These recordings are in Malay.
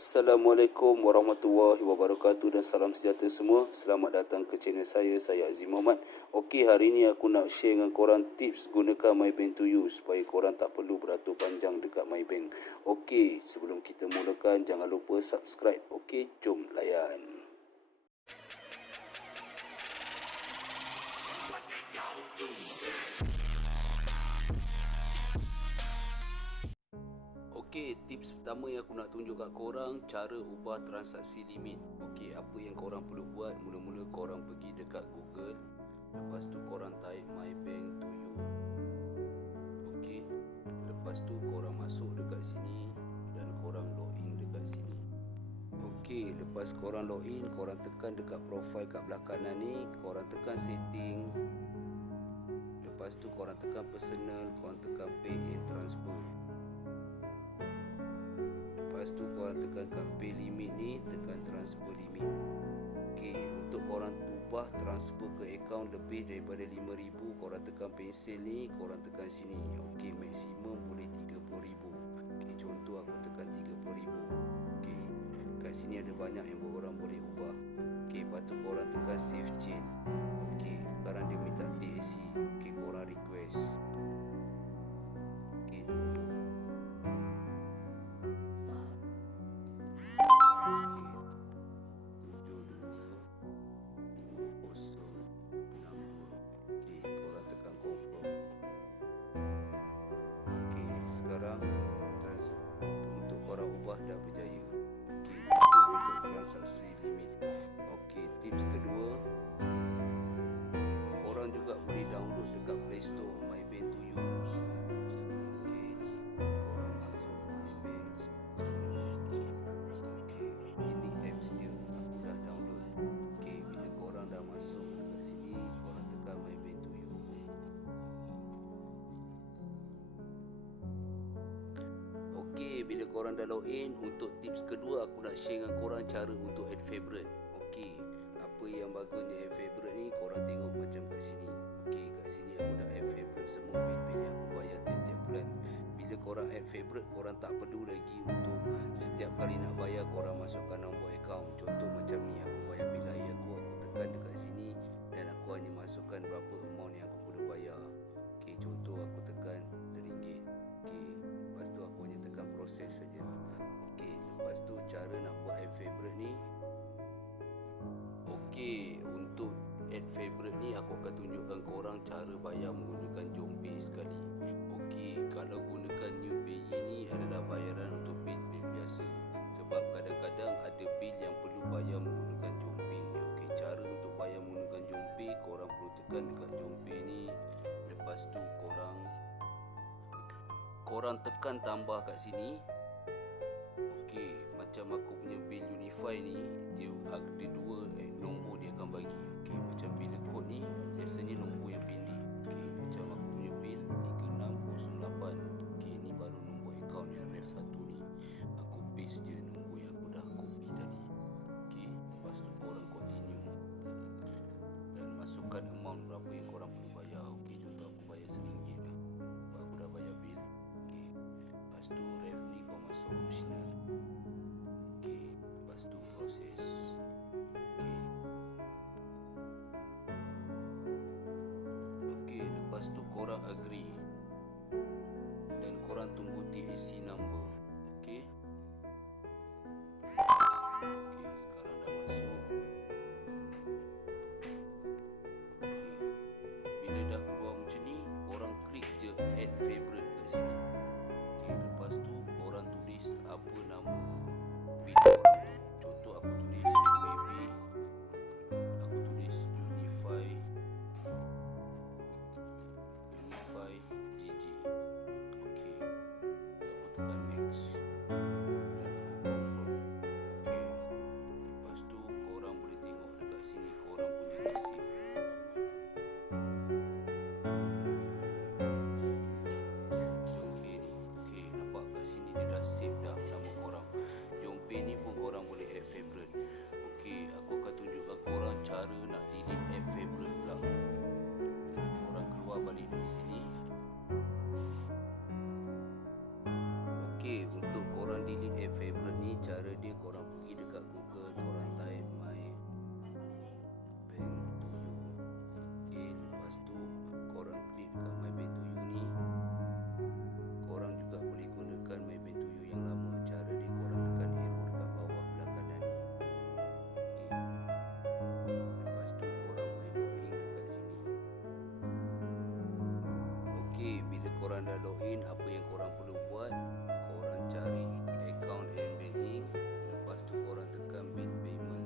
Assalamualaikum warahmatullahi wabarakatuh dan salam sejahtera semua. Selamat datang ke channel saya Haji Muhammad. Okey, hari ni aku nak share dengan korang tips gunakan Maybank2u supaya korang tak perlu beratur panjang dekat Maybank. Okey, sebelum kita mulakan jangan lupa subscribe. Okey, jom layan. Okey, tips pertama yang aku nak tunjuk kat korang, cara ubah transaksi limit. Okey, apa yang korang perlu buat? Mula-mula korang pergi dekat Google. Lepas tu korang type Maybank2u. Okey, lepas tu korang masuk dekat sini dan korang login dekat sini. Okey, lepas korang login, korang tekan dekat profile kat belah kanan ni, korang tekan setting. Lepas tu korang tekan personal, korang tekan pay and transfer. Lepas tu korang tekan kat pay limit ni, tekan transfer limit. Okey, untuk korang ubah transfer ke akaun lebih daripada 5,000, korang tekan pensel ni, korang tekan sini. Okey, maksimum boleh 30,000. Okey, contoh aku tekan 30,000. Okey, kat sini ada banyak yang korang boleh ubah. Okey, lepas tu korang tekan save change. Okey, sekarang dia minta TAC. Okey, korang request. Okey, tunggu. Sekarang untuk korang ubah dah berjaya. Okey, itu untuk transaksi limit. Okey, tips kedua, korang juga boleh download dekat Playstore Maybank2u. Okey, korang masuk Maybank. Okey, ini apps dia, aku dah download. Okey, bila korang dah masuk dekat sini, korang tekan Maybank2u. Okey, bila korang dah login, untuk tips kedua aku nak share dengan korang cara untuk add favorite. Okey, apa yang bagusnya add favorite ni, korang tengok macam kat sini. Okey, kat sini aku dah add favorite semua bil-bil yang aku bayar tiap-tiap bulan. Bila korang add favorite, korang tak perlu lagi untuk setiap kali nak bayar korang masukkan nombor akaun. Contoh macam ni, aku bayar bil air aku tekan dekat sini dan aku hanya masukkan berapa amount yang aku perlu bayar. Okey, contoh aku tekan RM1. Okey, lepas tu aku hanya tekan proses saja. Okey, lepas tu cara nak buat add favorite ni. Okey, untuk add favorite ni aku akan tunjukkan korang cara bayar menggunakan Jompay sekali. Okey, kalau gunakan new pay ni adalah bayaran untuk bil-bil biasa. Sebab kadang-kadang ada bil yang perlu bayar menggunakan Jompay. Okey, cara untuk bayar menggunakan Jompay, korang perlu tekan dekat Jompay ni. Lepas tu korang tekan tambah kat sini. Okey, macam aku punya bil Unify ni, dia ada dua nombor dia akan bagi. Okey, macam bil kod ni biasanya nombor yang pendek. Okey, macam aku punya bil 3608. Okey, ni baru nombor akaun yang ref 1 ni. Aku paste je nombor yang aku dah copy tadi. Okey, lepas tu korang continue dan masukkan amount berapa yang korang perlu bayar. Okey, contoh aku bayar RM1 lah. Sebab aku dah bayar bil. Okey, lepas tu ref ni kau masuk optional. Okey, lepas tu proses. Okey. Okey, lepas tu korang agree dan korang tunggu TAC number. Okey. Okey, sekarang dah masuk. Okey, bila dah keluar macam ni, korang klik je add favorite kat sini. Okey, lepas tu korang tulis apa nama bil korang tu. Contoh aku tulis W.b.t, aku tulis Unify GG. Okey, aku tekan back. login, apa yang korang perlu buat, korang cari account and banking. Lepas tu korang tekan bill payment.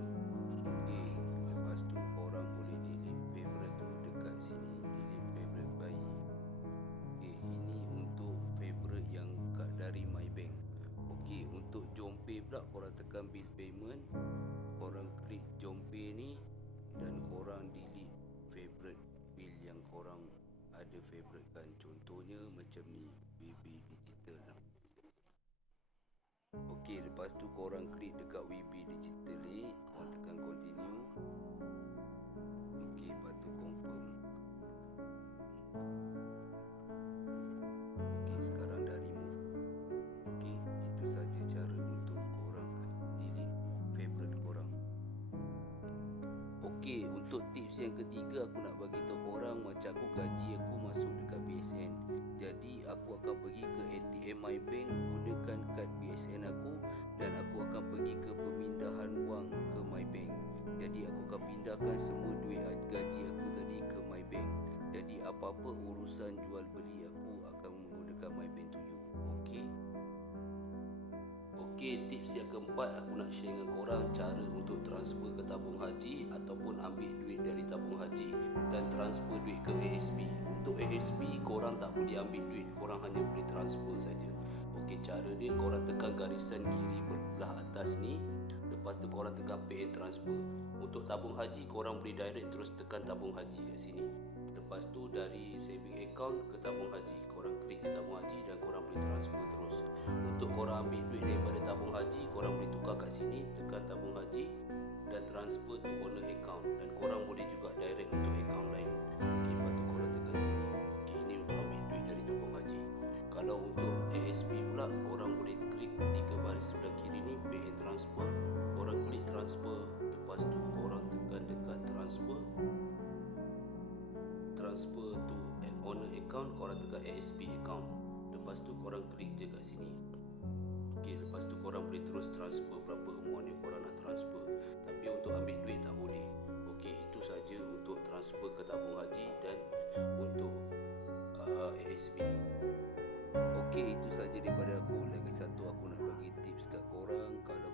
Okey, lepas tu korang boleh delete favorite tu dekat sini, delete favorite by. Okey, ini untuk favorite yang dari Maybank. Okey, untuk Jompay pula korang tekan bill payment, korang klik Jompay ni dan korang delete favorite bill yang korang ada favorite kan. Contohnya macam ni, WB Digital. Okey, lepas tu korang klik dekat WB Digital ni, korang tekan continue. Okey, lepas tu confirm. Okey, sekarang dah remove. Okey, itu saja cara untuk korang delete favorite korang. Okey, untuk tips yang ketiga aku nak bagi tahu korang, macam aku gaji aku masuk dekat BSN. Jadi aku akan pergi ke ATM Maybank, gunakan kad BSN aku dan aku akan pergi ke pemindahan wang ke Maybank. Jadi aku akan pindahkan semua duit gaji aku tadi ke Maybank. Jadi apa-apa urusan jual beli aku akan menggunakan Maybank2u. Okey. Okey, tips yang keempat aku nak share dengan korang cara untuk transfer ke tabung haji ataupun ambil duit dari tabung haji dan transfer duit ke ASB. Untuk ASB korang tak boleh ambil duit, korang hanya boleh transfer saja. Okey, cara dia korang tekan garisan kiri belah atas ni, lepas tu korang tekan pay and transfer. Untuk tabung haji korang boleh direct terus tekan tabung haji kat sini. Lepas tu dari saving account ke tabung haji, korang klik di tabung haji dan korang boleh transfer terus. Untuk korang ambil duit daripada tabung haji, korang boleh tukar kat sini, tekan tabung haji dan transfer to owner account, dan korang boleh juga direct untuk account lain. Okey, lepas tu korang tekan sini. Okey, ini untuk ambil duit dari tabung haji. Kalau untuk ASB pula, korang boleh klik 3 baris sebelah kiri ni, pay and transfer. Korang klik transfer, lepas tu korang tekan dekat transfer to owner account, korang tekan ASB account. Lepas tu korang klik je kat sini. Okey, lepas tu korang boleh terus transfer berapa amount yang korang nak transfer. Tapi untuk ambil duit tak boleh. Okey, itu saja untuk transfer ke tabung haji dan untuk ASB. Okey, itu saja daripada aku. Lagi satu aku nak bagi tips kat korang, kalau